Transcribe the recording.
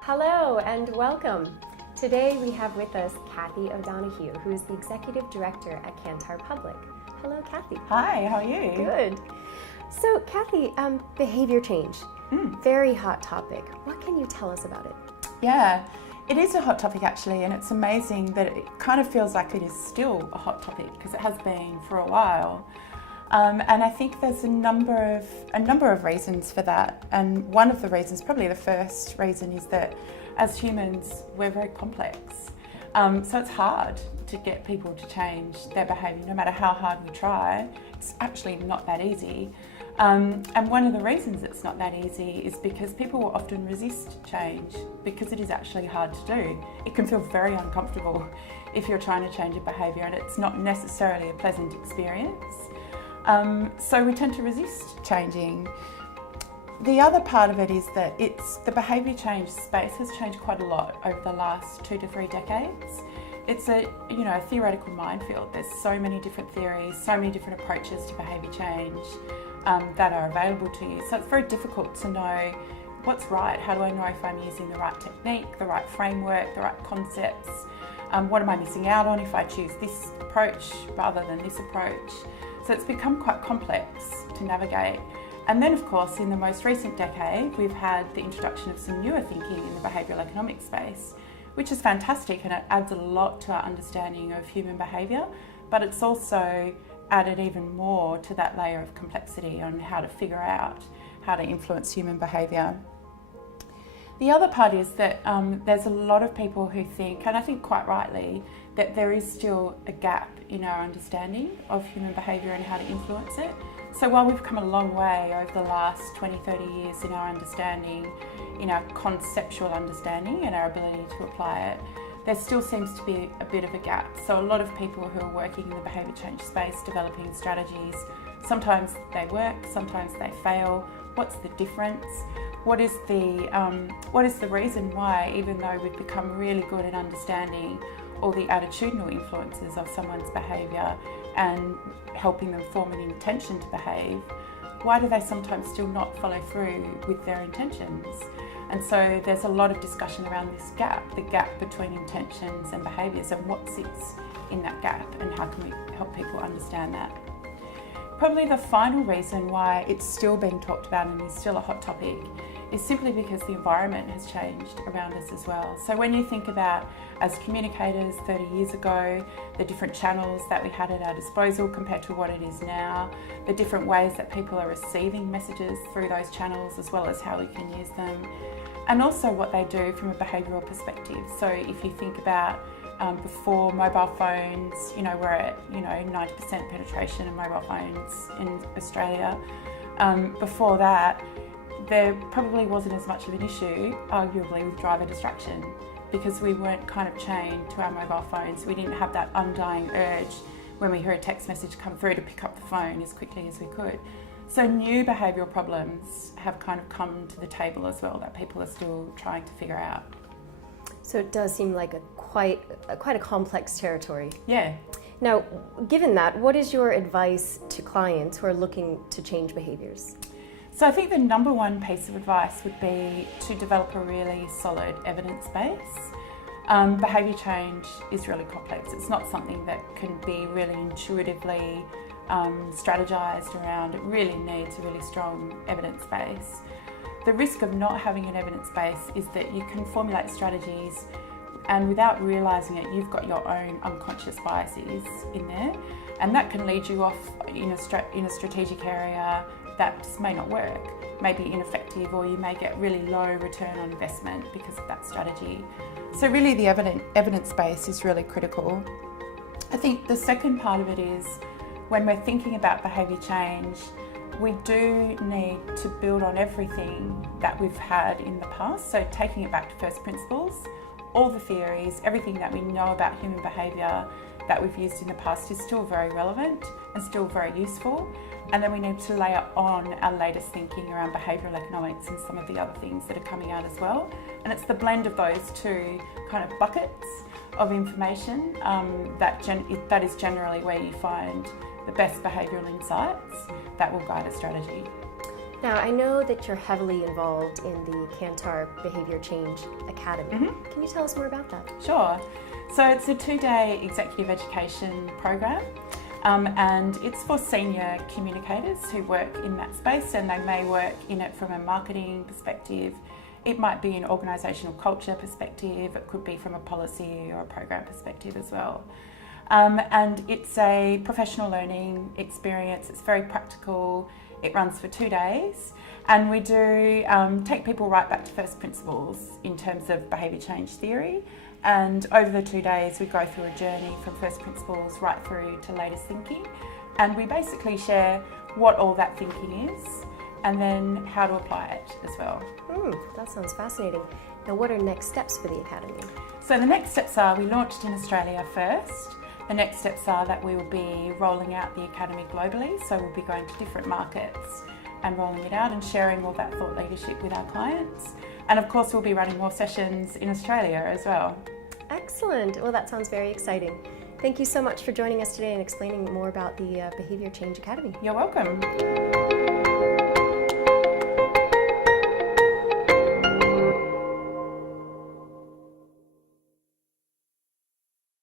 Hello and welcome. Today we have with us Kathy O'Donoghue, who is the Executive Director at Kantar Public. Hello, Kathy. Hi, how are you? Good. So, Kathy, behavior change, very hot topic. What can you tell us about it? Yeah, it is a hot topic actually, and it's amazing that it kind of feels like it is still a hot topic because it has been for a while. And I think there's a number of reasons for that. And one of the reasons, probably the first reason, is that as humans, we're very complex. So it's hard to get people to change their behaviour, no matter how hard we try. It's actually not that easy. And one of the reasons it's not that easy is because people will often resist change because it is actually hard to do. It can feel very uncomfortable if you're trying to change a behaviour, and it's not necessarily a pleasant experience. So we tend to resist changing. The other part of it is that the behaviour change space has changed quite a lot over the last 2 to 3 decades. It's a theoretical minefield. There's so many different theories, so many different approaches to behaviour change that are available to you. So it's very difficult to know what's right. How do I know if I'm using the right technique, the right framework, the right concepts? What am I missing out on if I choose this approach rather than this approach? So it's become quite complex to navigate. And then, of course, in the most recent decade, we've had the introduction of some newer thinking in the behavioural economic space, which is fantastic, and it adds a lot to our understanding of human behaviour, but it's also added even more to that layer of complexity on how to figure out how to influence human behaviour. The other part is that there's a lot of people who think, and I think quite rightly, that there is still a gap in our understanding of human behaviour and how to influence it. So while we've come a long way over the last 20, 30 years in our understanding, in our conceptual understanding and our ability to apply it, there still seems to be a bit of a gap. So a lot of people who are working in the behaviour change space, developing strategies, sometimes they work, sometimes they fail. What's the difference? What is the reason why, even though we've become really good at understanding all the attitudinal influences of someone's behaviour and helping them form an intention to behave, why do they sometimes still not follow through with their intentions? And so there's a lot of discussion around this gap, the gap between intentions and behaviours, and what sits in that gap and how can we help people understand that. Probably the final reason why it's still being talked about and is still a hot topic is simply because the environment has changed around us as well. So when you think about, as communicators 30 years ago, the different channels that we had at our disposal compared to what it is now, the different ways that people are receiving messages through those channels, as well as how we can use them, and also what they do from a behavioural perspective. So if you think about before mobile phones, we're at 90% penetration of mobile phones in Australia. Before that, there probably wasn't as much of an issue, arguably, with driver distraction, because we weren't kind of chained to our mobile phones. We didn't have that undying urge when we heard a text message come through to pick up the phone as quickly as we could. So new behavioural problems have kind of come to the table as well that people are still trying to figure out. So it does seem like quite a complex territory. Yeah. Now, given that, what is your advice to clients who are looking to change behaviours? So I think the number one piece of advice would be to develop a really solid evidence base. Behaviour change is really complex. It's not something that can be really intuitively strategised around. It really needs a really strong evidence base. The risk of not having an evidence base is that you can formulate strategies and without realising it, you've got your own unconscious biases in there, and that can lead you off in a strategic area that just may not work, may be ineffective, or you may get really low return on investment because of that strategy. So really the evidence base is really critical. I think the second part of it is when we're thinking about behaviour change, we do need to build on everything that we've had in the past, so taking it back to first principles. all the theories, everything that we know about human behaviour that we've used in the past is still very relevant and still very useful. And then we need to layer on our latest thinking around behavioural economics and some of the other things that are coming out as well. And it's the blend of those two kind of buckets of information that is generally where you find the best behavioural insights that will guide a strategy. Now, I know that you're heavily involved in the Kantar Behaviour Change Academy. Mm-hmm. Can you tell us more about that? Sure. So it's a 2-day executive education program, and it's for senior communicators who work in that space, and they may work in it from a marketing perspective. It might be an organisational culture perspective. It could be from a policy or a program perspective as well. And it's a professional learning experience. It's very practical. It runs for 2 days, and we do take people right back to first principles in terms of behaviour change theory. And over the 2 days, we go through a journey from first principles right through to latest thinking, and we basically share what all that thinking is and then how to apply it as well. That sounds fascinating. Now, what are next steps for the Academy? So the next steps are, we launched in Australia first. The next steps are that we will be rolling out the Academy globally, so we'll be going to different markets and rolling it out and sharing all that thought leadership with our clients. And of course, we'll be running more sessions in Australia as well. Excellent. Well, that sounds very exciting. Thank you so much for joining us today and explaining more about the Behaviour Change Academy. You're welcome.